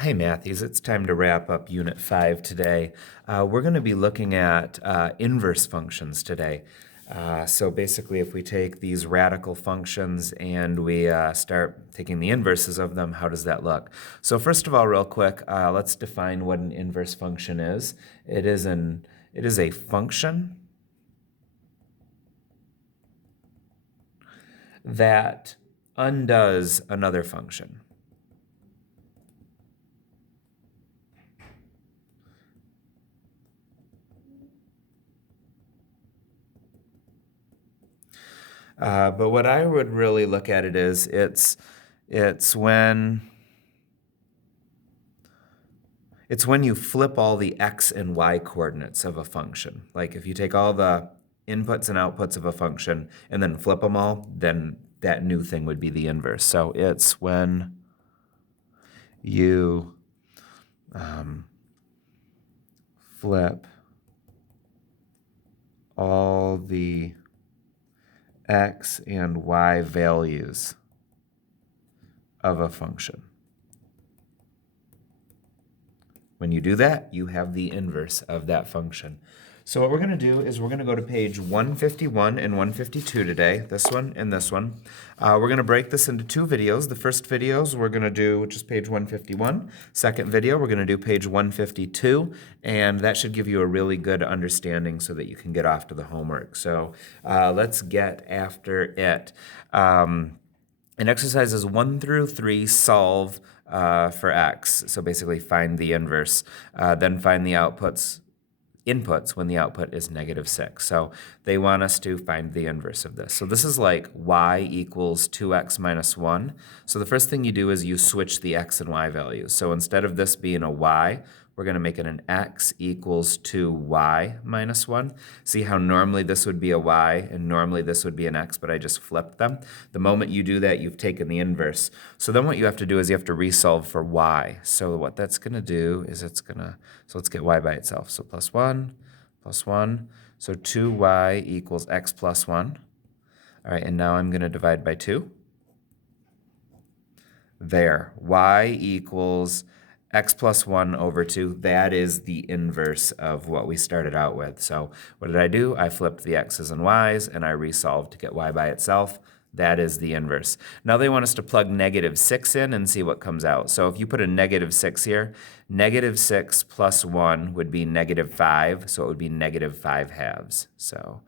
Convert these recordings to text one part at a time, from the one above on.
Hi, Matthews. It's time to wrap up Unit 5 today. We're going to be looking at inverse functions today. So basically, if we take these radical functions and we start taking the inverses of them, how does that look? So first of all, real quick, let's define what an inverse function is. It is a function that undoes another function. But what I would really look at it is it's when you flip all the x and y coordinates of a function. Like if you take all the inputs and outputs of a function and then flip them all, then that new thing would be the inverse. So it's when you flip all the x and y values of a function. When you do that, you have the inverse of that function. So what we're going to do is we're going to go to page 151 and 152 today, this one and this one. We're going to break this into two videos. The first videos we're going to do, which is page 151. Second video, we're going to do page 152, and that should give you a really good understanding so that you can get off to the homework. So let's get after it. In exercises 1 through 3, solve for x. So basically find the inverse. Then find the inputs when the output is -6. So they want us to find the inverse of this. So this is like y equals 2x minus 1. So the first thing you do is you switch the x and y values. So instead of this being a y, we're going to make it an x equals 2y minus 1. See how normally this would be a y and normally this would be an x, but I just flipped them. The moment you do that, you've taken the inverse. So then what you have to do is you have to resolve for y. So what that's going to do is so let's get y by itself. So plus 1, plus 1. So 2y equals x plus 1. All right, and now I'm going to divide by 2. There, y equals x plus 1 over 2. That is the inverse of what we started out with. So what did I do? I flipped the x's and y's, and I resolved to get y by itself. That is the inverse. Now they want us to plug -6 in and see what comes out. So if you put a -6 here, -6 plus 1 would be -5, so it would be -5/2. So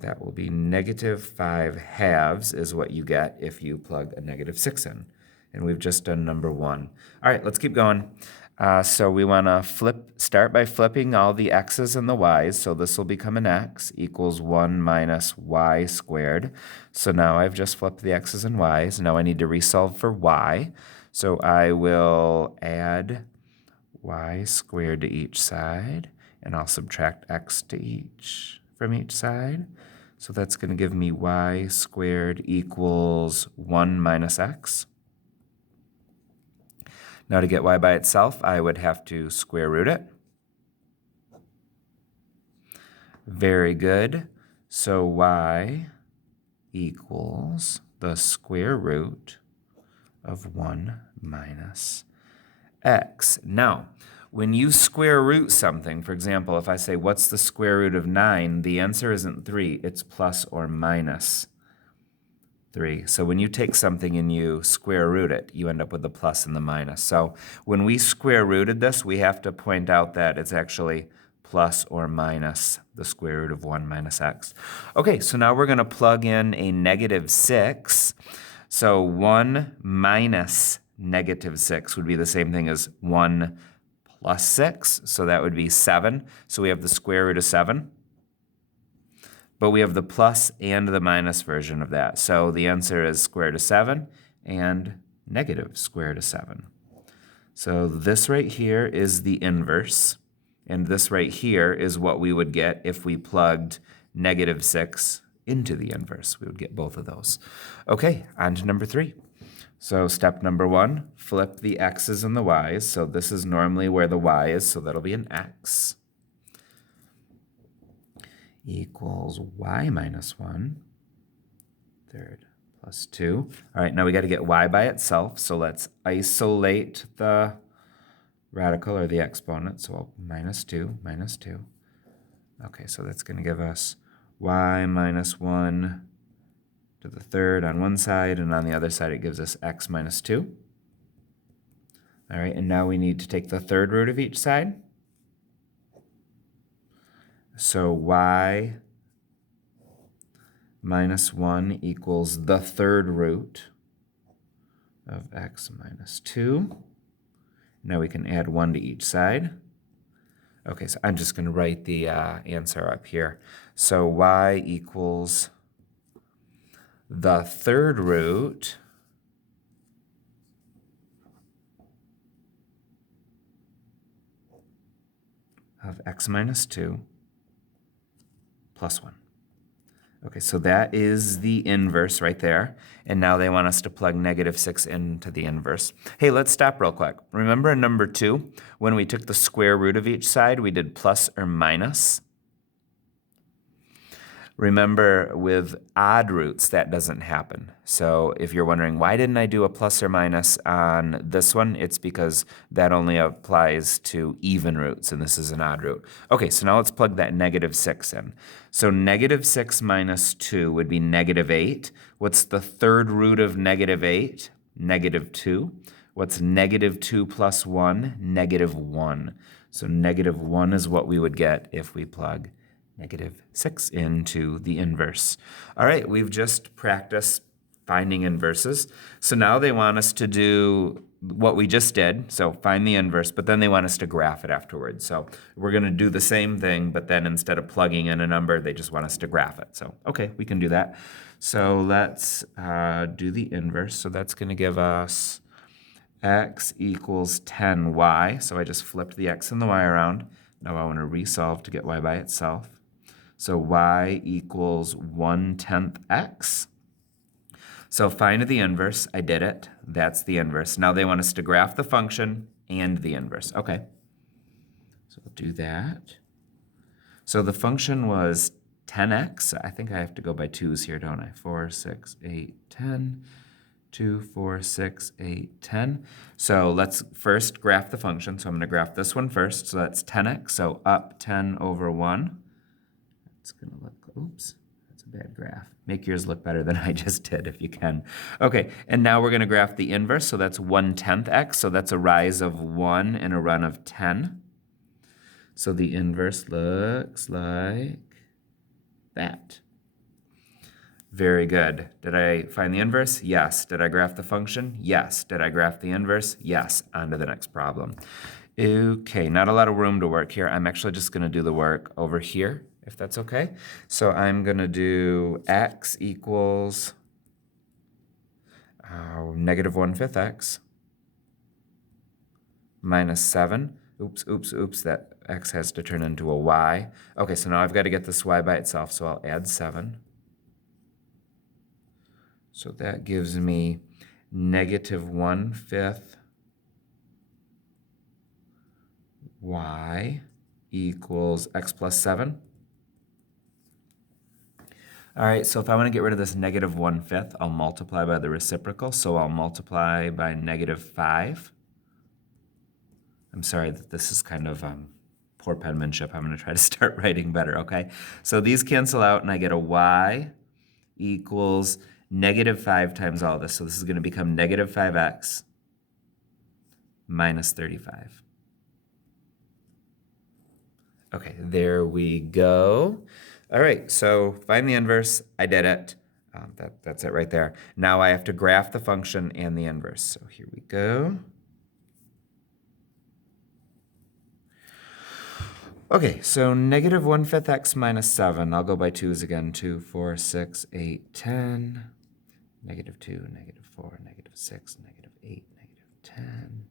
that will be -5/2 is what you get if you plug a -6 in. And we've just done number 1. All right, let's keep going. So we want to start by flipping all the x's and the y's. So this will become an x equals 1 minus y squared. So now I've just flipped the x's and y's. Now I need to resolve for y. So I will add y squared to each side, and I'll subtract x from each side. So that's going to give me y squared equals 1 minus x. Now to get y by itself, I would have to square root it. Very good. So y equals the square root of 1 minus x. Now, when you square root something, for example, if I say, what's the square root of 9? The answer isn't 3, it's plus or minus 3. So when you take something and you square root it, you end up with the plus and the minus. So when we square rooted this, we have to point out that it's actually plus or minus the square root of 1 minus x. Okay, so now we're going to plug in a -6. So 1 minus -6 would be the same thing as 1 plus 6. So that would be 7. So we have the square root of 7. But we have the plus and the minus version of that. So the answer is square root of 7 and negative square root of 7. So this right here is the inverse. And this right here is what we would get if we plugged -6 into the inverse. We would get both of those. Okay, on to number 3. So step number 1, flip the x's and the y's. So this is normally where the y is, so that'll be an x. Equals y minus 1 third plus 2. All right, now we got to get y by itself, so let's isolate the radical or the exponent. So minus 2, minus 2. Okay, so that's going to give us y minus 1 to the third on one side, and on the other side it gives us x minus 2. All right, and now we need to take the third root of each side. So y minus 1 equals the third root of x minus 2. Now we can add 1 to each side. Okay, so I'm just going to write the answer up here. So y equals the third root of x minus 2 plus 1. Okay, so that is the inverse right there. And now they want us to plug negative 6 into the inverse. Hey, let's stop real quick. Remember in number 2, when we took the square root of each side, we did plus or minus? Remember, with odd roots, that doesn't happen. So if you're wondering, why didn't I do a plus or minus on this one? It's because that only applies to even roots, and this is an odd root. Okay, so now let's plug that negative 6 in. So negative 6 minus 2 would be negative 8. What's the third root of negative 8? Negative 2. What's negative 2 plus 1? Negative 1. So negative 1 is what we would get if we plug negative 6 into the inverse. All right, we've just practiced finding inverses. So now they want us to do what we just did, so find the inverse, but then they want us to graph it afterwards. So we're going to do the same thing, but then instead of plugging in a number, they just want us to graph it. So, okay, we can do that. So let's do the inverse. So that's going to give us x equals 10y. So I just flipped the x and the y around. Now I want to resolve to get y by itself. So y equals 1/10 x. So find the inverse. I did it. That's the inverse. Now they want us to graph the function and the inverse. Okay. So we'll do that. So the function was 10x. I think I have to go by 2's here, don't I? 4, 6, 8, 10. 2, 4, 6, 8, 10. So let's first graph the function. So I'm going to graph this one first. So that's 10x. So up 10 over 1. It's going to look, oops, that's a bad graph. Make yours look better than I just did if you can. Okay, and now we're going to graph the inverse. So that's 1/10 x. So that's a rise of 1 and a run of 10. So the inverse looks like that. Very good. Did I find the inverse? Yes. Did I graph the function? Yes. Did I graph the inverse? Yes. On to the next problem. Okay, not a lot of room to work here. I'm actually just going to do the work over here, if that's okay. So I'm going to do x equals negative 1/5 x minus 7. Oops, oops, oops, that x has to turn into a y. Okay, so now I've got to get this y by itself, so I'll add 7. So that gives me negative 1/5 y equals x plus 7. All right, so if I want to get rid of this negative 1/5, I'll multiply by the reciprocal. So I'll multiply by negative 5. I'm sorry that this is kind of poor penmanship. I'm going to try to start writing better, okay? So these cancel out, and I get a y equals negative 5 times all this. So this is going to become negative 5x minus 35. Okay, there we go. All right, so find the inverse. I did it. That's it right there. Now I have to graph the function and the inverse. So here we go. Okay, so negative 1/5 x minus 7. I'll go by 2's again. 2, 4, 6, 8, 10. Negative 2, negative 4, negative 6, negative 8, negative 10.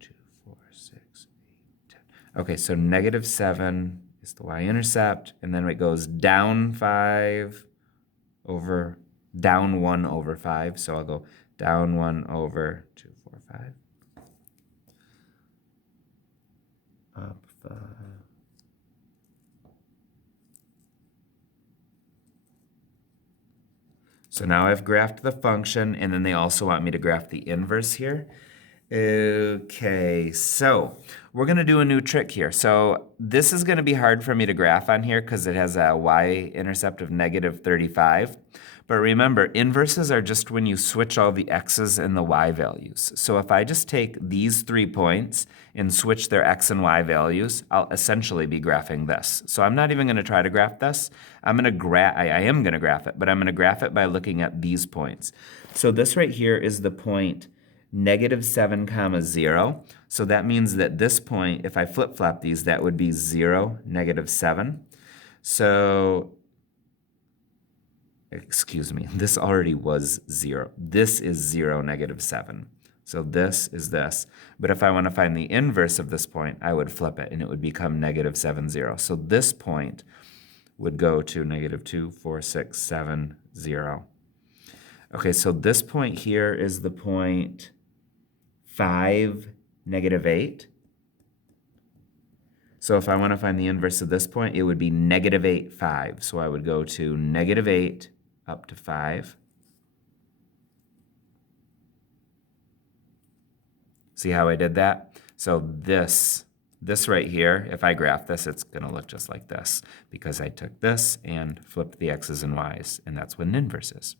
2, 4, 6, 8, 10. Okay, so negative 7 is the y-intercept, and then it goes down 5 over, down 1 over 5. So I'll go down 1 over 2, 4, 5. Up 5. So now I've graphed the function, and then they also want me to graph the inverse here. Okay, so we're going to do a new trick here. So this is going to be hard for me to graph on here because it has a y-intercept of -35. But remember, inverses are just when you switch all the x's and the y values. So if I just take these 3 points and switch their x and y values, I'll essentially be graphing this. So I'm not even going to try to graph this. I am going to graph it, but I'm going to graph it by looking at these points. So this right here is the point -7, 0. So that means that this point, if I flip-flop these, that would be 0, -7. So, excuse me, this already was 0. This is 0, -7. So this is this. But if I want to find the inverse of this point, I would flip it, and it would become -7, 0. So this point would go to -2, 4, 6, 7, 0. Okay, so this point here is the point 5, -8. So if I want to find the inverse of this point, it would be -8, 5. So I would go to -8 up to 5. See how I did that? So this right here, if I graph this, it's going to look just like this because I took this and flipped the x's and y's, and that's what an inverse is.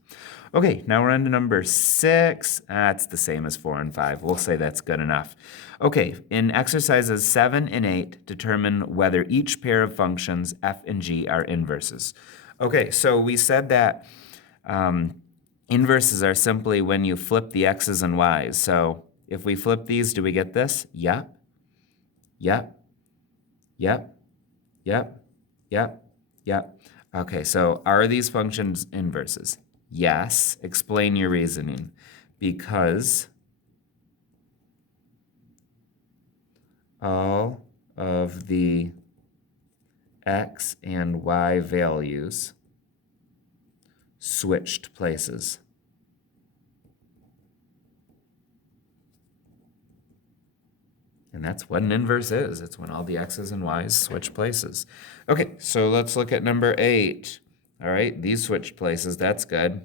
Okay, now we're on to number 6. It's the same as 4 and 5. We'll say that's good enough. Okay, in exercises 7 and 8, determine whether each pair of functions f and g are inverses. Okay, so we said that inverses are simply when you flip the x's and y's. So if we flip these, do we get this? Yep. Yep, yep, yep, yep, yep. Okay, so are these functions inverses? Yes. Explain your reasoning. Because all of the x and y values switched places. And that's what an inverse is. It's when all the x's and y's switch places. Okay, so let's look at number 8. All right, these switched places, that's good.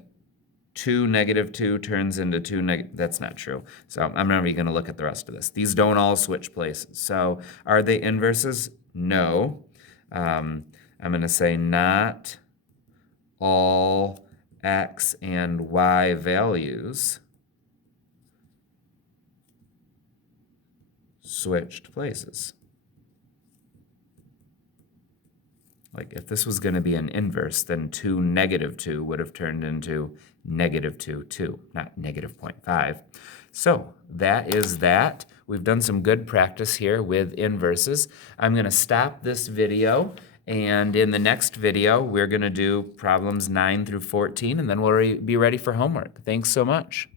2, -2 turns into 2, that's not true. So I'm not even going to look at the rest of this. These don't all switch places. So are they inverses? No. I'm going to say not all x and y values switched places. Like if this was going to be an inverse, then 2, -2 would have turned into -2, 2, not -0.5. So that is that. We've done some good practice here with inverses. I'm going to stop this video, and in the next video, we're going to do problems 9 through 14, and then we'll be ready for homework. Thanks so much.